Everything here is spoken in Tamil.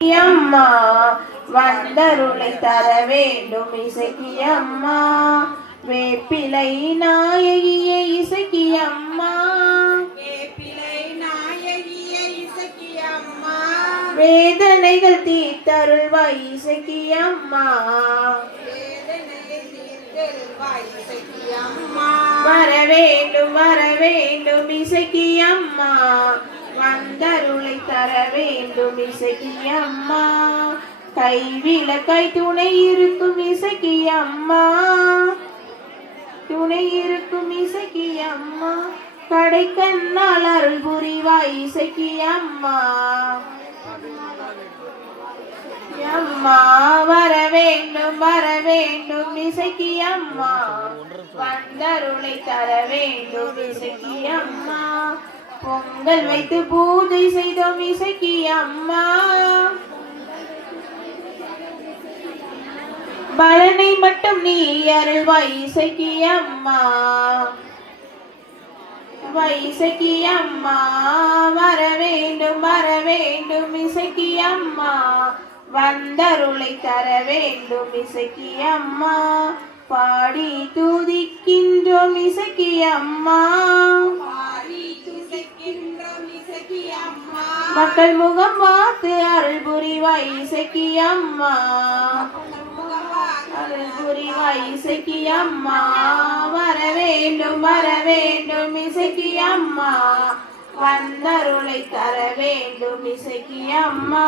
அம்மா வந்தருளை தர வேண்டும் இசைக்கு அம்மா வேப்பிலை நாயகியே இசைக்கு அம்மா வேப்பிலை நாயகியே இசைக்கு அம்மா வேதனைகள் தீர்த்தருள்வாய் இசைக்கு அம்மா வேதனையை தீர்த்தருள்வாய் இசைக்கு அம்மா வர வேண்டும் இசைக்கு அம்மா வந்தருளை தர வேண்டும் இசைக்கு அம்மா கைவிளக்கை துணை இருக்கும் இசைக்கு அம்மா துணை இருக்கும் இசைக்கு அம்மா கடைக்கண்ணால் அருள் புரிவாய் இசைக்கு அம்மா அம்மா வர வேண்டும் இசைக்கு அம்மா வந்தருளை தர வேண்டும் இசைக்கு அம்மா பொங்கல் வைத்து பூஜை செய்தோம் இசைக்கு அம்மா பலனை மட்டும் நீ அருள்வாய் இசைக்கு அம்மா இசைக்கு அம்மா வர வேண்டும் இசைக்கு அம்மா வந்தருளை தர வேண்டும் இசைக்கு அம்மா பாடி துதிக்கின்றோம் இசைக்கு அம்மா மக்கள் முகம் பார்த்து அருள் புரிவாய் இசைக்கு அம்மா அருள் புரிவாய் இசைக்கு அம்மா வர வேண்டும் இசைக்கு அம்மா வந்தருளை தர வேண்டும் இசைக்கு அம்மா